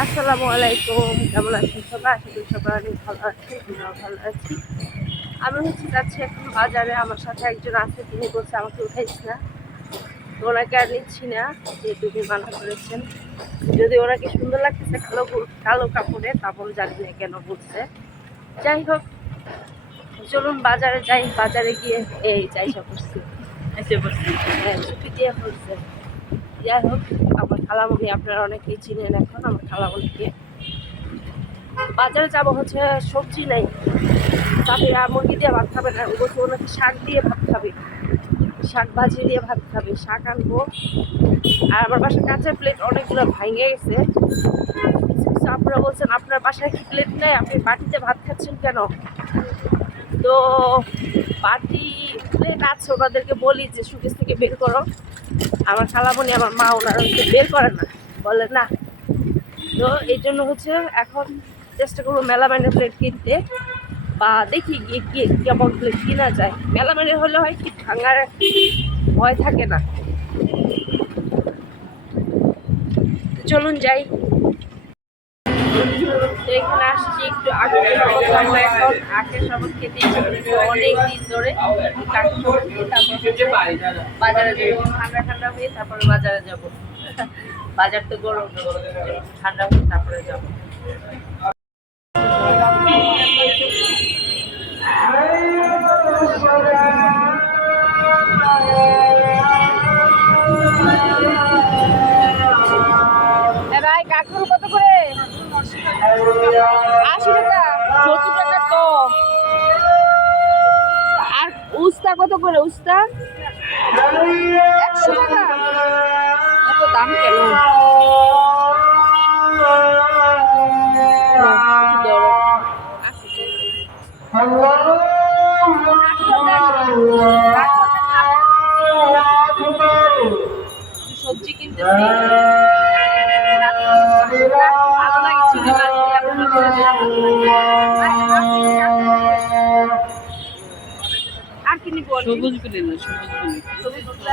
আসসালামু আলাইকুম কেমন আছেন সবাই? আশা করি সবাই অনেক ভালো আছেন আমরাও ভালো আছি। আমি হচ্ছে যাচ্ছি এখন বাজারে আমার সাথে একজন আছে তিনি বলছে আমাকে উঠাইস না। তো ওনাকে আর নিচ্ছি না যেহেতু উনি মানা করেছেন। যদি ওনাকে সুন্দর লাগতেছে কালো কালো কাপড়ে তারপর জানি না কেন বলছে। যাই হোক চলুন বাজারে যাই বাজারে গিয়ে এই যাই সব করছি এসে বসছি হ্যাঁ ছুটি দিয়ে ফেলছে যাই হোক, আমার খালামণি আপনারা অনেকেই চিনেন এখন, আমার খালামণিকে বাজারে যাব হচ্ছে সবজি নেই। আর মুরগি দিয়ে ভাত খাবে না বলছে ওনাকে শাক দিয়ে ভাত খাবে। শাক ভাজি দিয়ে ভাত খাবে, শাক আনব। আর আমার বাসায় কাঁচের প্লেট অনেকগুলো ভাঙে গেছে। আপনারা বলছেন, আপনার বাসায় কি প্লেট নেই? আপনি বাটিতে ভাত খাচ্ছেন কেন? তো বাটি প্লেট আছে ওনাদেরকে বলি যে সুকেশ থেকে বের করো। আমার খালামণি, আমার মা ওনারা বের করে না। বলে, না। তো এই জন্য হচ্ছে এখন চেষ্টা করব মেলামাইনের প্লেট কিনতে বা দেখি গিয়ে কেমন প্লেট কিনা যায়। মেলামাইনের হলে হয় কি, ভাঙার ভয় থাকে না। চলুন যাই। এখানে একটু আগে শরবত এখন আখের শরবত খেতে অনেক দিন ধরে বাজারে যাব। ঠান্ডা ঠান্ডা হয়ে তারপরে বাজারে যাব। বাজার তো গরম ঠান্ডা হয়ে তারপরে যাব। আশি টাকা, সত্তর টাকা তো আর উস্তা কত করে উস্তা? একশো টাকা। এত দাম। সবজি কিনতেছি। সবুজ গুলি না সবুজ গুলি।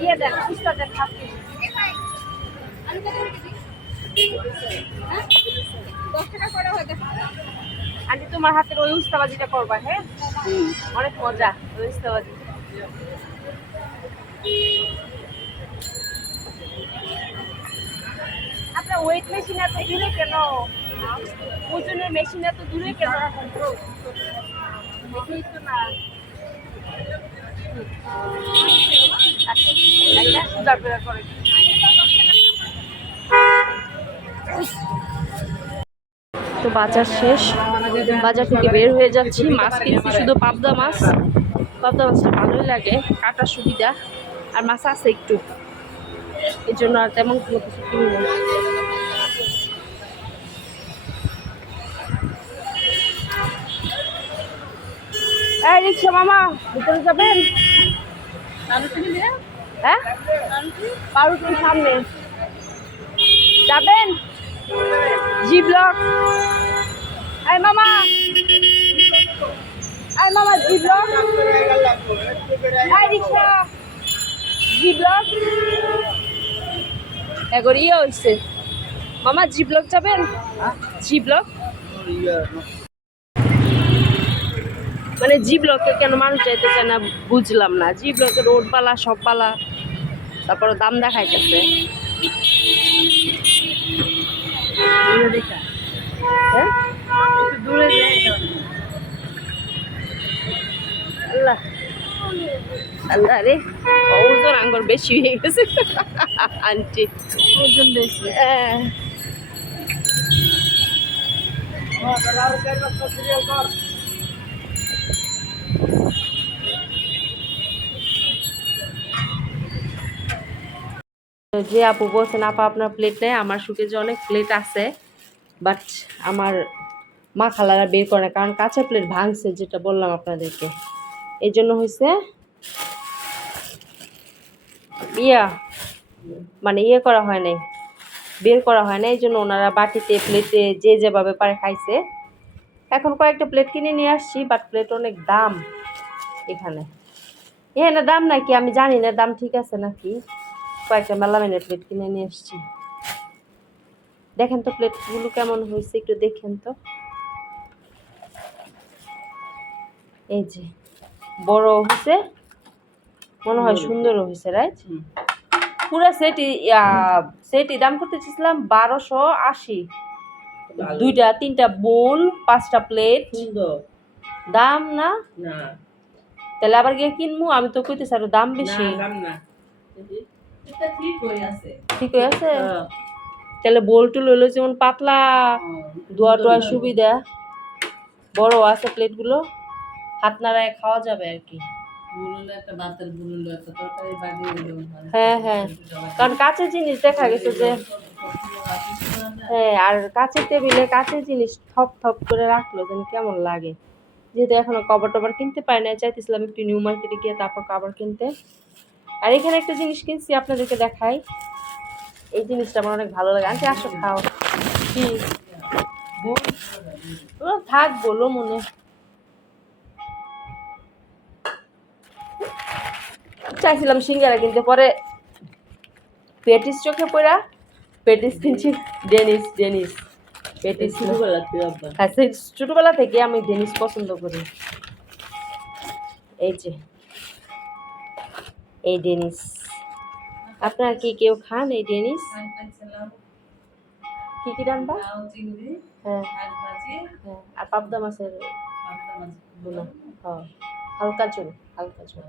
ইয়ে হাফ কেজি আন্টি, তোমার হাতের ওই উস্তাবাজিটা করবা হ্যাঁ? অনেক মজা, ওই উস্তাবাজি। আপনার ওয়েট মেশিন এত দূরে কেন? ওজনের মেশিন এত দূরে কেন? তো বাজার শেষ। বাজার থেকে বের হয়ে যাচ্ছি। মাছ কিনছি, শুধু পাবদা মাছ। পাবদা মাছটা ভালোই লাগে, কাটার সুবিধা। আর মাছ আছে একটু। এই জন্য আর তেমন কোনো কিছু কিনি না। রিক্সা মামা? ভিতরে যাবেন? হ্যাঁ? পাউরুটির সামনে। যাবেন? G block. এই মামা। এই মামা, জি ব্লক। এই রিক্সা। G block. এগর ইয়ে হয়েছে মামা, জি ব্লক যাবেন? G block. মানে জি ব্লকে কেন মানুষ যাইতে চায় না বুঝলাম না। জি ব্লকে রোড পালা সব পালা তারপরে দাম দেখাইতেছে। হ্যাঁ? আল্লাহ। আল্লাহ রে ওজন আঙ্গর বেশি হয়ে গেছে। আন্টি। ওজন বেশি। হ্যাঁ। যে আপু বলছেন, আপা, আপনার প্লেট নেই, আমার সুকেজে অনেক প্লেট আছে বাট আমার মা খালারা বের করে না কারণ কাঁচা প্লেট ভাঙছে, যেটা বললাম আপনাদেরকে। এই জন্য হয়েছে ইয়া মানে ইয়ে করা হয় নাই, বের করা হয় না এই জন্য ওনারা বাটিতে প্লেটে যে যেভাবে পারে খাইছে। এখন কয়েকটা প্লেট কিনে নিয়ে আসছি বাট প্লেট অনেক দাম এখানে। এখানে দাম নাকি, আমি জানি না, দাম ঠিক আছে নাকি? কয়েকটা মেলামেনের প্লেট কিনে নিয়ে এসছি দেখেন তো প্লেটগুলো কেমন হয়েছে একটু দেখেন তো। এই যে বড় হয়েছে মনে হয় সুন্দরও হয়েছে রাইট। পুরো সেটি সেটি দাম করতে চেয়েছিলাম বারোশো আশি। দুইটা তিনটা বোল পাঁচটা প্লেট সুন্দর। দাম না? না। তাহলে আবার গিয়ে কিনবো আমি তো কইতেছি আরও দাম বেশি। দাম না। এটা ঠিক হয়ে আছে। হয়ে তাহলে বোল টুল হইল যেমন পাতলা। দোয়া টোয়া সুবিধা। বড় আছে প্লেটগুলো। হাত নাড়ায় খাওয়া যাবে আর কি। হ্যাঁ। হ্যাঁ কারণ কাঁচের জিনিস দেখা গেছে যে হ্যাঁ আর কাঁচের টেবিলে কাঁচের জিনিস থপ থপ করে রাখল যেন কেমন লাগে। যেহেতু এখনও কভার টভার কিনতে পারি না চাইতেছিলাম একটু নিউ মার্কেটে গিয়ে তারপর কভার কিনতে। আর এখানে একটা জিনিস কিনছি আপনাদেরকে দেখাই। এই জিনিসটা আমার অনেক ভালো লাগে। আন্টি আসো খাও। কি? থাক বলো মনে। চাইছিলাম সিঙ্গারা কিনতে পরে পেটিস চোখে পড়া পেটিস কিনছি ডেনিস ডেনিস। পেটিস ছোটবেলা হ্যাঁ ছোটোবেলা থেকে আমি ডেনিস পছন্দ করি। এই যে। এই ডেনিস। আপনারা কি কেউ খান এই ডেনিস? কি কি রান্না? চিংড়ি হ্যাঁ। হ্যাঁ আর পাবদা মাছের পাবদা হ্যাঁ। হালকা ঝোল হালকা ঝোল।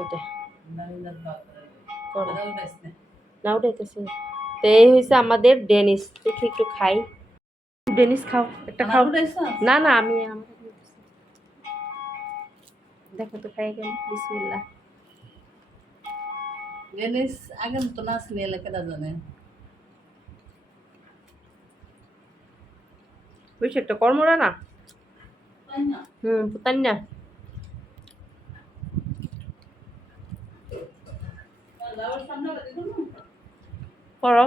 ওটা না উঠাইতেছি তো এই হয়েছে আমাদের ডেনিস। দেখি একটু খাই। ডেনিস খাও একটা খাও। না। না আমি দেখো তো খাই কেমন। বিসমিল্লাহ। এলাকাটা জানে? বুঝছি একটা কর্মরা না? হুম পুতান না? যাওয়ার করো একটা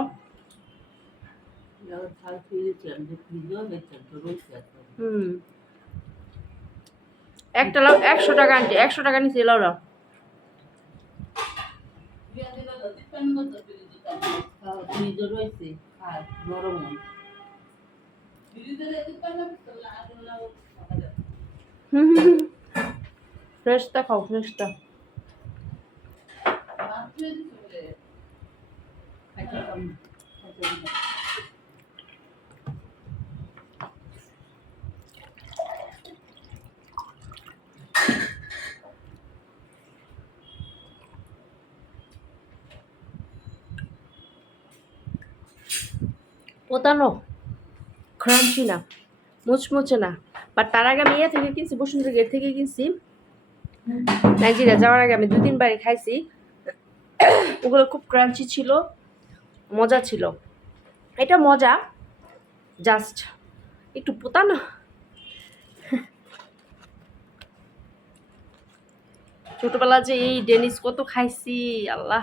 হুম। একটা লাউ একশো টাকা আনটি একশো টাকা নিচে লাউ লাও ফ্রিজও রয়েছে ফ্রেশটা খাও ফ্রেশটা। পোতানো ক্রাঞ্চি না, মুচমুচে না। বাট তার আগে আমি ইয়ে থেকে কিনছি, বসুন্ধরা গেট থেকে কিনছি। নাইজেরিয়া যাওয়ার আগে আমি দুদিন বাড়ি খাইছি। ওগুলো খুব ক্রাঞ্চি ছিল, মজা ছিল। এটা মজা, জাস্ট একটু পোতানো। ছোটবেলা যে এই ডেনিস কত খাইছি, আল্লাহ।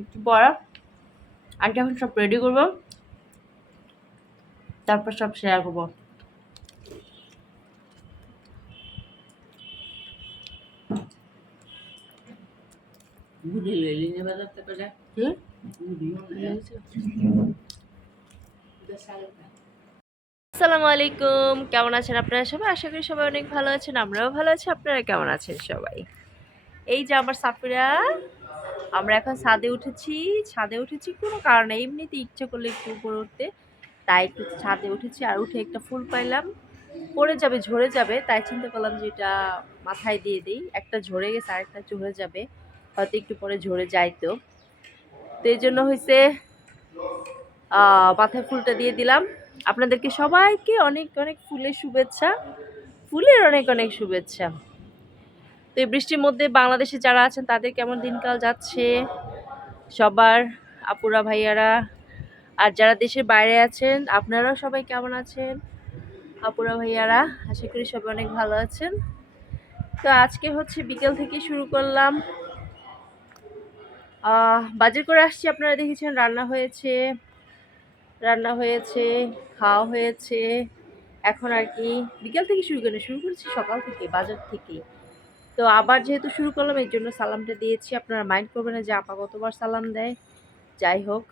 একটু পড়া। আন্টি এখন সব রেডি করব। তারপর সব শেয়ার করব। আসসালামু আলাইকুম। কেমন আছেন আপনারা সবাই? আশা করি সবাই অনেক ভালো আছেন। আমরাও ভালো আছি। আপনারা কেমন আছেন সবাই? এই যে আমার সাফিরা। আমরা এখন ছাদে উঠেছি ছাদে উঠেছি কোনো কারণে, এমনিতে ইচ্ছে করলে একটু উপরে উঠতে। তাই একটু ছাদে উঠেছি আর উঠে একটা ফুল পাইলাম। পড়ে যাবে, ঝরে যাবে, তাই চিন্তা করলাম যে এটা মাথায় দিয়ে দিই। একটা ঝরে গেছে আর একটা ঝরে যাবে। হয়তো একটু পরে ঝরে যাইতো। তো এই জন্য হয়েছে মাথায় ফুলটা দিয়ে দিলাম। আপনাদেরকে সবাইকে অনেক অনেক ফুলের শুভেচ্ছা। ফুলের অনেক অনেক শুভেচ্ছা। তো এই বৃষ্টির মধ্যে বাংলাদেশে যারা আছেন, তাদের কেমন দিনকাল যাচ্ছে? সবার আপুরা, ভাইয়ারা, আর যারা দেশের বাইরে আছেন, আপনারাও সবাই কেমন আছেন? আপুরা, ভাইয়ারা, আশা করি সবাই অনেক ভালো আছেন। তো আজকে হচ্ছে বিকেল থেকে শুরু করলাম। বাজার করে আসছি, আপনারা দেখেছেন রান্না হয়েছে। রান্না হয়েছে, খাওয়া হয়েছে। এখন আর কি বিকেল থেকে শুরু করি শুরু করেছি সকাল থেকে, বাজার থেকে। তো আবার যেহেতু শুরু করলাম, এর জন্য সালামটা দিয়েছি। আপনারা মাইন্ড করবেন না যে আপা কতবার সালাম দেয়। যাই হোক।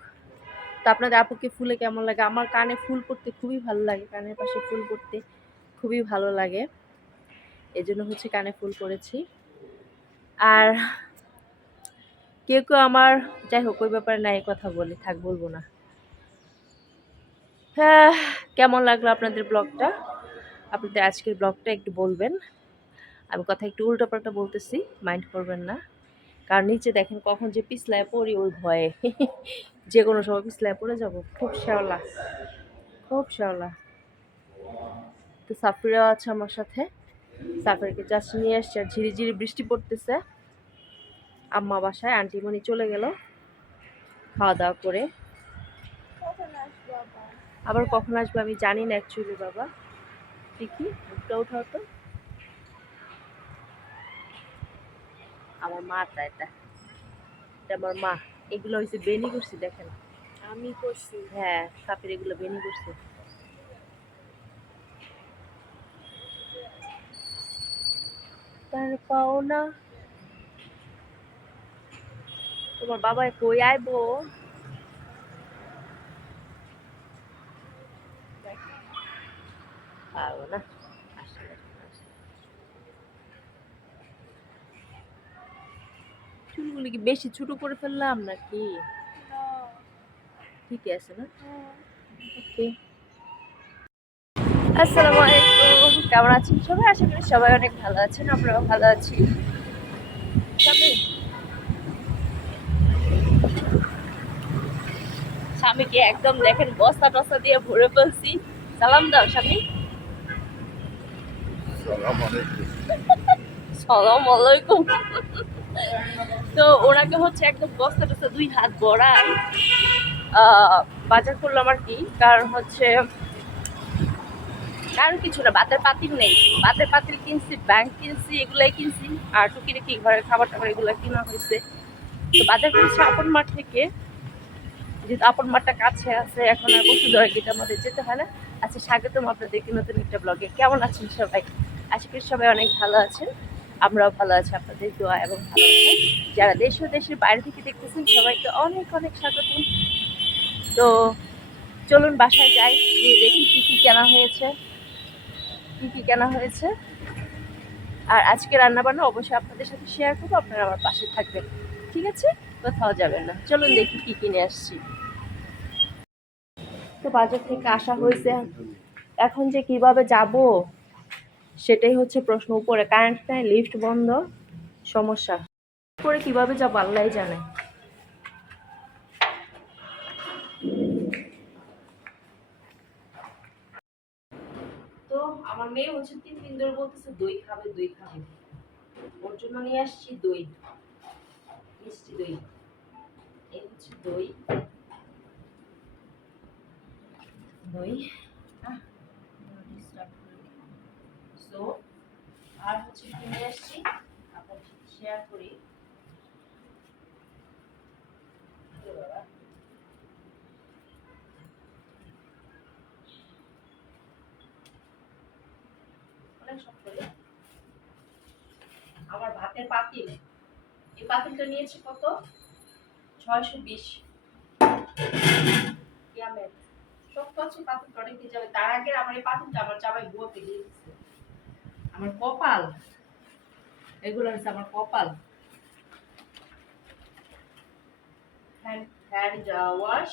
তো আপনাদের আপুকে ফুলে কেমন লাগে? আমার কানে ফুল পড়তে খুবই ভালো লাগে। কানের পাশে ফুল পড়তে খুবই ভালো লাগে। এই জন্য হচ্ছে কানে ফুল করেছি। আর কেউ কেউ আমার, যাই হোক, ওই ব্যাপারে না এই কথা বলি, থাক, বলব না। হ্যাঁ কেমন লাগল আপনাদের ব্লগটা? আপনাদের আজকের ব্লগটা একটু বলবেন। আমি কথা একটু উল্টোপাল্টা বলতেছি মাইন্ড করবেন না। কারণ নিচে দেখেন কখন যে পিছলায় পড়ি, ওই ভয়ে। যে কোনো সময় পিছলায় পড়ে যাব। খুব শ্যাওলা। খুব শ্যাওলা। তো সাফিরাও আছে আমার সাথে। সাফিরকে জাস্ট নিয়ে এসছে আর ঝিরি ঝিরি বৃষ্টি পড়তেছে। আম্মা বাসায় আন্টিমণি চলে গেল। খাওয়া দাওয়া করে। আবার কখন আসবে আমি জানি না অ্যাকচুয়ালি বাবা। ঠিকই মুখটা উঠাও তো। আমার মাটা এটা এটা আমার মা। এগুলো হয়েছে বেনি করছি দেখেন। আমি করছি। হ্যাঁ সাপের এগুলো বেনি করছে তার পাওনা তোমার বাবা কই আইবো? পারব না আসলে চুলগুলি কি বেশি ছোট করে ফেললাম নাকি? ঠিক আছে না? ওকে। আসসালামু আলাইকুম। কেমন আছেন সবাই? আশা করি সবাই অনেক ভালো আছেন আমরাও ভালো আছি। স্বামীকে একদম দেখেন বস্তা টস্তা দিয়ে ভরে ফেলছি। সালাম দাও স্বামী। সালাম আলাইকুম। তো ওনাকে হচ্ছে একদম বস্তা টস্তা দুই হাত বড়াই বাজার করলাম আর কি? কারণ হচ্ছে কারণ কিছু না, বাতের পাতিল নেই। বাতের পাতিল কিনছি, ব্যাংক কিনছি, এগুলাই কিনছি। আর টুকি রেখি ঘরের খাবার টাবার এগুলো কিনা হয়েছে। তো বাজার করেছি আপন মাঠ থেকে। যেহেতু আপন মাঠটা কাছে আছে, এখন আর বসুধরা গেটে আমাদের যেতে হয় না। আচ্ছা স্বাগতম আপনাদেরকে নতুন একটা ব্লগে কেমন আছেন সবাই? আশা করি সবাই অনেক ভালো আছেন। আমরাও ভালো আছি, আপনাদের দোয়া এবং ভালো আছে যারা দেশ ও দেশের বাইরে থেকে দেখতেছেন, সবাইকে অনেক অনেক স্বাগত। তো চলুন বাসায় যাই, গিয়ে দেখি কী কী কেনা হয়েছে। কী কী কেনা হয়েছে। আর আজকে রান্নাবান্না অবশ্যই আপনাদের সাথে শেয়ার করব, আপনারা আমার পাশে থাকবেন। ঠিক আছে? কোথাও যাবেন না। চলুন দেখি কী কিনে আসছি। তো বাজার থেকে আসা হয়েছে। এখন যে কীভাবে যাব সেটাই হচ্ছে প্রশ্ন উপরে। কারেন্ট নাই লিফট বন্ধ, সমস্যা। উপরে কীভাবে যাব আল্লাহ জানে। তো আমার মেয়ে হচ্ছে তিন দিন ধরে বলতেছে, দই খাবে দই খাবে। ওর জন্য নিয়ে আসছি দই। মিষ্টি দই। এই হচ্ছে দই। দই। সো আর হচ্ছে কি আসছি আপনাদের সাথে শেয়ার করি। শক্ত আমার ভাতের পাতিল। এই পাতিলটা নিয়েছি কত? ছয়শো বিশ। সব পাচ্ছি পাতিলটা অনেক যাবে। তার আগে আমার এই পাতিলটা আমার জামাই বুয়াকে দিয়ে আমার কপাল। এগুলো হচ্ছে আমার কপাল। হ্যান্ড ওয়াশ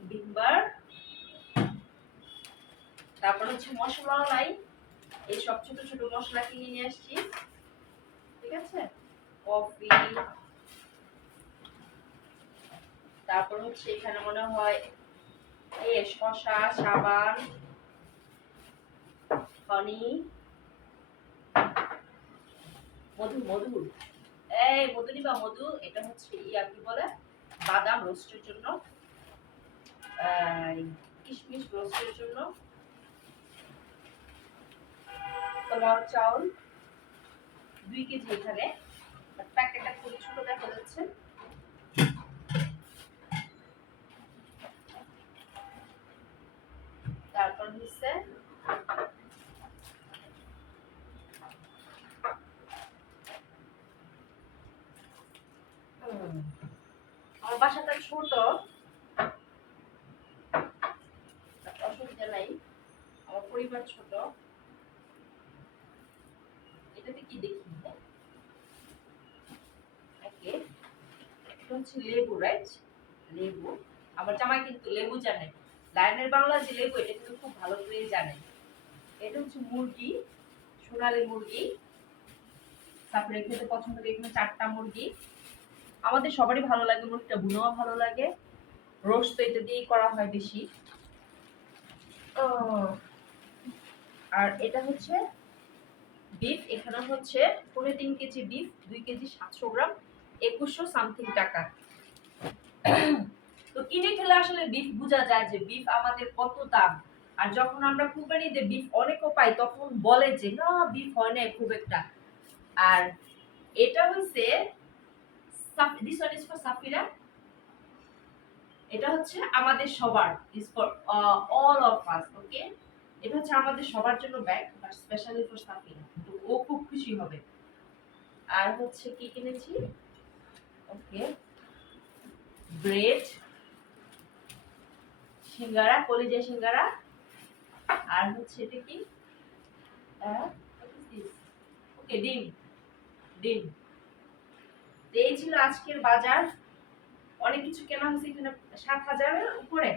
ভিমবার তারপর হচ্ছে এই সব ছোট ছোট মশলা কিনে নিয়ে আসছি। ঠিক আছে? কফি। তারপর হচ্ছে এখানে মনে হয় এই শশা সাবান। হনি মধু মধু। এই, মধু নিবা, মধু। এটা হচ্ছে ইয়া কি বলে? বাদাম রোস্টের জন্য। কিশমিশ রোস্টের জন্য। পোলাও চাউল। দুই কেজি এখানে। প্যাকেটটা খুব ছোট দেখা যাচ্ছে তারপর হচ্ছে হুম, আমার বাসাটা ছোট। অসুবিধা নাই। আমার পরিবার ছোট। এটাতে কি দেখি? লেবু রাইট লেবু। আমার জামাই কিন্তু লেবু জানে। লাইনের বাংলা যে লেবু, এটা কিন্তু খুব ভালো করে জানে। এটা হচ্ছে মুরগি, সোনালি মুরগি। তারপরে খেতে পছন্দ করে এখানে চারটা মুরগি। আমাদের সবারই ভালো লাগে মুরগিটা ভুনোও ভালো লাগে। রোস্ট তো এটা দিয়েই করা হয় বেশি। আর এটা হচ্ছে বিফ, এখানে হচ্ছে পনেরো তিন কেজি বিফ, দুই কেজি সাতশো গ্রাম, একুশশো সামথিং টাকা। তো কিনে খেলে আসলে বিফ বোঝা যায় যে বিফ আমাদের কত দাম। আর যখন আমরা কুরবানিতে বিফ অনেকও পাই, তখন বলে যে, না, বিফ হয় না, খুব একটা। আর এটা হচ্ছে this one is for Safira এটা হচ্ছে আমাদের সবার is for all of us okay এটা হচ্ছে আমাদের সবার জন্য bag but specially for Safira তো ও খুব খুশি হবে। আর হচ্ছে কি কিনেছি? ওকে ব্রেড সিঙ্গারা কলিজা সিঙ্গারা। আর হচ্ছে এটা কি? ওকে ডিম ডিম। তো এই ছিল আজকের বাজার। অনেক কিছু কেনা হয়েছে এখানে সাত হাজারের উপরে।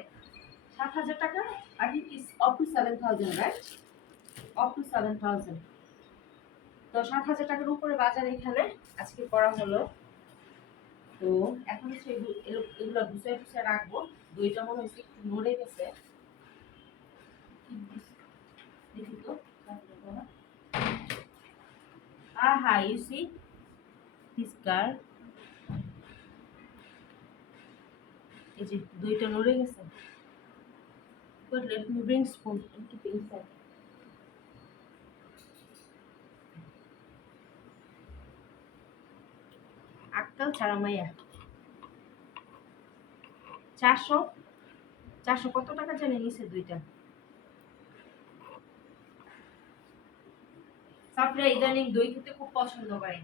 সাত হাজার টাকা I think is up to seven thousand right up to seven thousand তো সাত হাজার টাকার উপরে বাজার এখানে আজকে করা হলো। তো এখন হচ্ছে এগুলো গুছিয়ে গুছিয়ে রাখব। দুইটা মনে হচ্ছে একটু নড়ে গেছে। দেখি তো আহা you see But let me bring spoon. And keep inside. আক্কাল ছাড়া মাইয়া। চারশো চারশো কত টাকা জানি নিছে দুইটা। সাপড়ে ইদানিং দই খেতে খুব পছন্দ করে।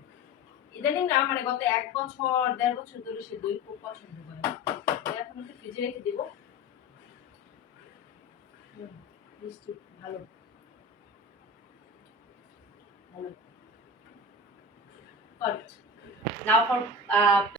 ইদানিং না মানে গত এক বছর, দেড় বছর ধরে সে দই খুব পছন্দ করে। এখন ওকে ফ্রিজে রেখে দেবো। মিষ্টি, ভালো। ভালো। But now